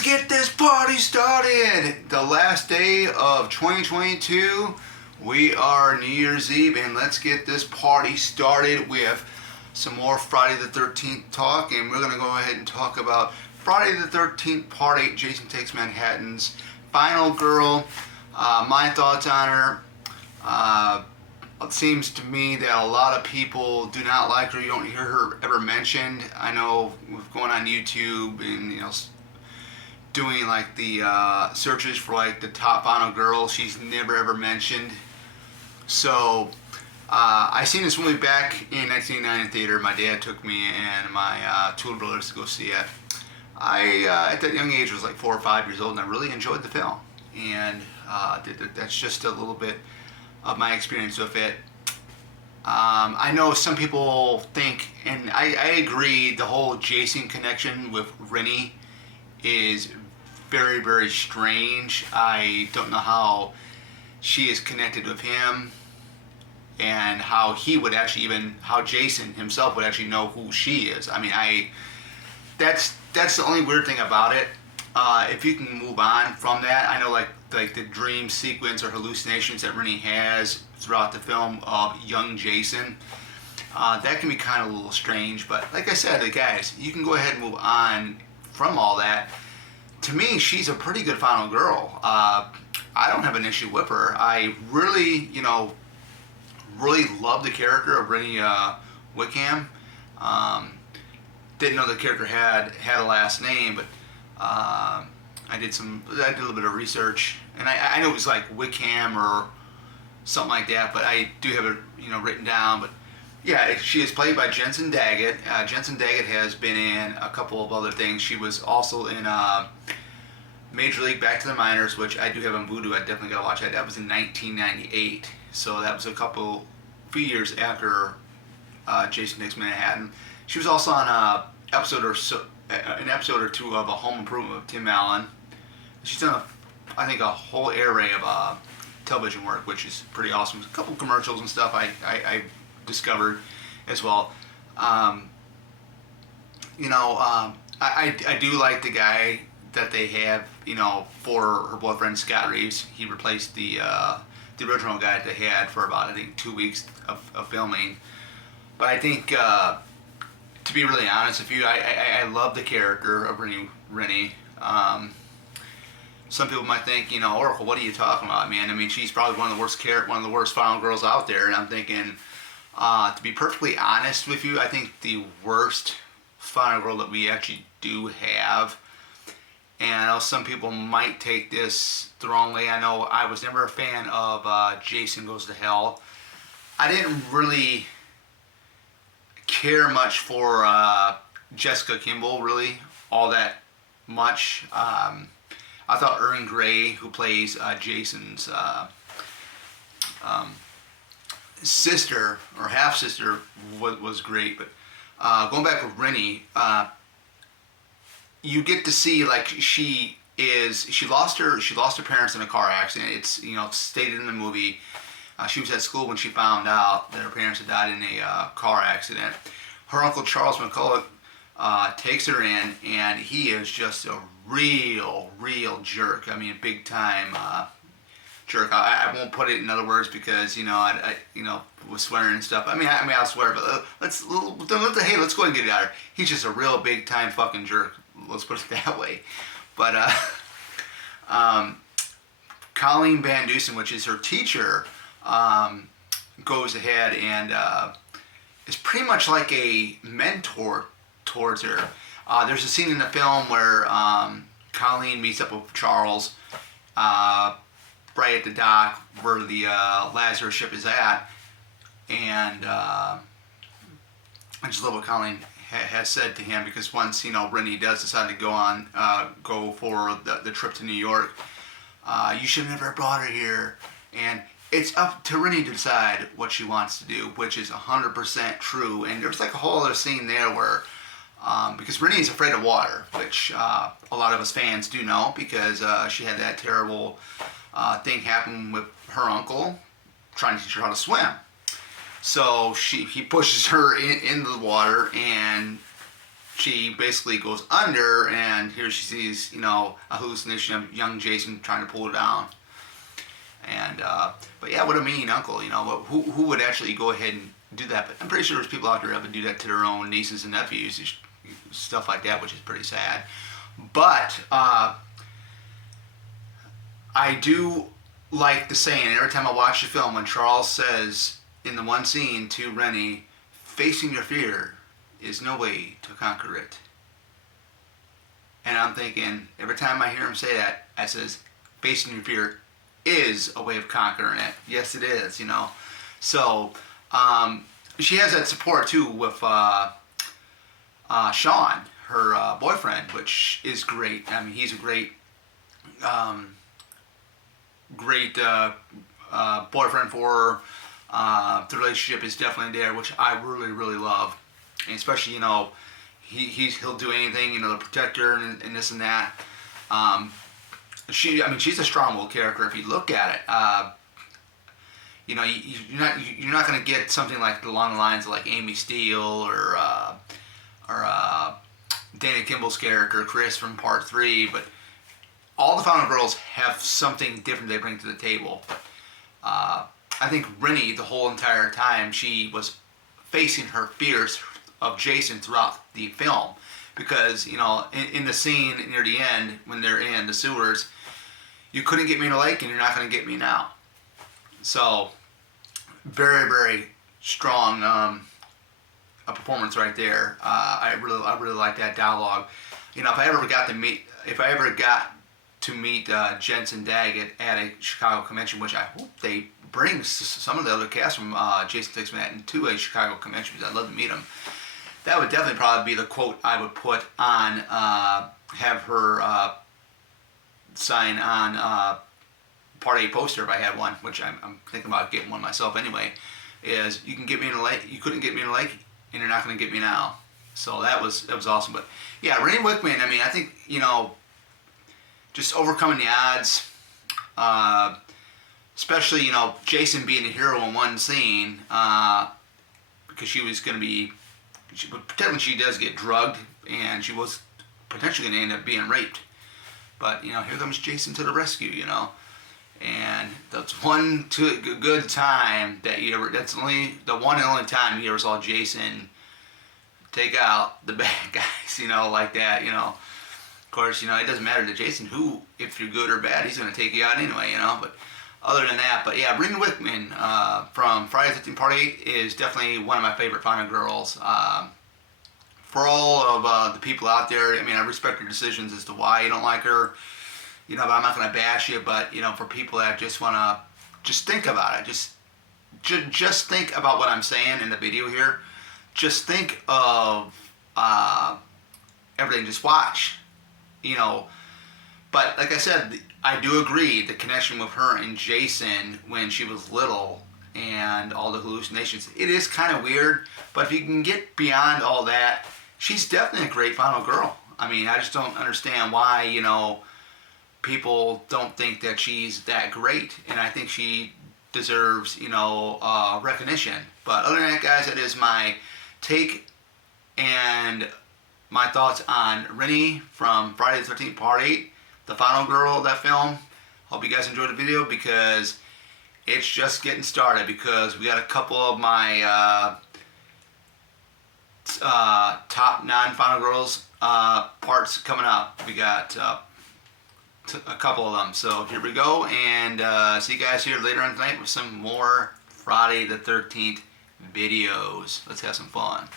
Let's get this party started! The last day of 2022. We are New Year's Eve, and let's get this party started with some more Friday the 13th talk. And we're going to go ahead and talk about Friday the 13th Part 8, Jason Takes Manhattan's final girl. My thoughts on her. It seems to me that a lot of people do not like her. You don't hear her ever mentioned. I know with going on YouTube and doing like the searches for like the top final girl, she's never ever mentioned. So I seen this movie back in 1989 in theater. My dad took me and my two little brothers to go see it. I at that young age was like 4 or 5 years old, and I really enjoyed the film. And that's just a little bit of my experience with it. I know some people think, and I agree, the whole Jason connection with Rennie is very, very strange. I don't know how she is connected with him, and how he would actually how Jason himself would actually know who she is. I mean, that's the only weird thing about it. If you can move on from that, I know like the dream sequence or hallucinations that Rennie has throughout the film of young Jason, that can be kind of a little strange. But like I said, guys, you can go ahead and move on from all that. To me, she's a pretty good final girl. I don't have an issue with her. I really, really love the character of Rennie Wickham. Didn't know the character had a last name, but I did a little bit of research, and I know it was like Wickham or something like that, but I do have it written down. But yeah, she is played by Jensen Daggett. Jensen Daggett has been in a couple of other things. She was also in Major League Back to the Minors, which I do have on Vudu. I definitely gotta watch that. That was in 1998, so that was a few years after Jason Takes Manhattan. She was also on an episode or two of A Home Improvement with Tim Allen. She's done, I think, a whole array of television work, which is pretty awesome. A couple commercials and stuff I discovered as well. I do like the guy that they have, for her boyfriend Scott Reeves. He replaced the original guy that they had for about, I think, 2 weeks of filming. But I think, to be really honest with you, I love the character of Rennie. Some people might think, Oracle, what are you talking about, man? I mean, she's probably one of the worst final girls out there. And I'm thinking, to be perfectly honest with you, I think the worst final girl that we actually do have, and I know some people might take this the wrong way. I know I was never a fan of Jason Goes to Hell. I didn't really care much for Jessica Kimball, really, all that much. I thought Erin Gray, who plays Jason's sister or half sister, was great. But going back with Rennie, you get to see like she lost her parents in a car accident. It's stated in the movie. She was at school when she found out that her parents had died in a car accident. Her uncle Charles McCulloch takes her in, and he is just a real jerk. I mean, big time jerk. I won't put it in other words because I was swearing and stuff. I mean I'll swear, but let's go ahead and get it out of here. He's just a real big time fucking jerk. Let's put it that way. But Colleen Van Dusen, which is her teacher, goes ahead and is pretty much like a mentor towards her. There's a scene in the film where Colleen meets up with Charles right at the dock where the Lazarus ship is at, and I just love what Colleen has said to him, because once Rennie does decide to go for the trip to New York, you should have never brought her here, and it's up to Rennie to decide what she wants to do, which is 100% true. And there's like a whole other scene there where, because Rennie is afraid of water, which a lot of us fans do know, because she had that terrible thing happen with her uncle trying to teach her how to swim. So he pushes her into the water, and she basically goes under, and here she sees, a hallucination of young Jason trying to pull her down. And but yeah, what a mean uncle, who would actually go ahead and do that? But I'm pretty sure there's people out there that would do that to their own nieces and nephews, stuff like that, which is pretty sad. But I do like the saying every time I watch the film when Charles says in the one scene to Rennie, "Facing your fear is no way to conquer it." And I'm thinking, every time I hear him say that, I says, facing your fear is a way of conquering it. Yes, it is, So, she has that support too with Sean, her boyfriend, which is great. I mean, he's a great boyfriend for her. The relationship is definitely there, which I really, really love. And especially, he'll do anything, to protect her and this and that. She's a strong-willed character if you look at it. You're not going to get something like along the lines of like Amy Steele or Dana Kimball's character Chris from Part 3, but all the Final Girls have something different they bring to the table. I think Rennie, the whole entire time, she was facing her fears of Jason throughout the film, because in the scene near the end when they're in the sewers, you couldn't get me in a lake and you're not going to get me now. So very, very strong a performance right there. I really like that dialogue. If I ever got to meet Jensen Daggett at a Chicago convention, which I hope they bring some of the other cast from Jason Takes Manhattan to a Chicago convention, because I'd love to meet them. That would definitely probably be the quote I would put on, have her sign on Part 8 poster if I had one, which I'm thinking about getting one myself anyway, is you couldn't get me in a lake, and you're not going to get me now. So that was awesome. But yeah, Rennie Wickman, I think, just overcoming the odds, especially, Jason being the hero in one scene, because she was going to be, technically she does get drugged, and she was potentially going to end up being raped. But, here comes Jason to the rescue, and that's one good time that that's only the one and only time you ever saw Jason take out the bad guys, like that, Of course, it doesn't matter to Jason who, if you're good or bad, he's going to take you out anyway, But other than that, but yeah, Rennie Wickman from Friday the 13th Part 8 is definitely one of my favorite Final Girls. For all of the people out there, I respect your decisions as to why you don't like her, but I'm not going to bash you. But for people that just want to just think about it, just think about what I'm saying in the video here. Just think of everything. Just watch, But like I said, I do agree the connection with her and Jason when she was little and all the hallucinations, it is kind of weird. But if you can get beyond all that, she's definitely a great Final Girl. I just don't understand why, people don't think that she's that great. And I think she deserves, recognition. But other than that, guys, that is my take and my thoughts on Rennie from Friday the 13th Part 8, the Final Girl of that film. Hope you guys enjoyed the video, because it's just getting started, because we got a couple of my top non-Final Girls parts coming up. We got a couple of them. So here we go, and see you guys here later on tonight with some more Friday the 13th videos. Let's have some fun.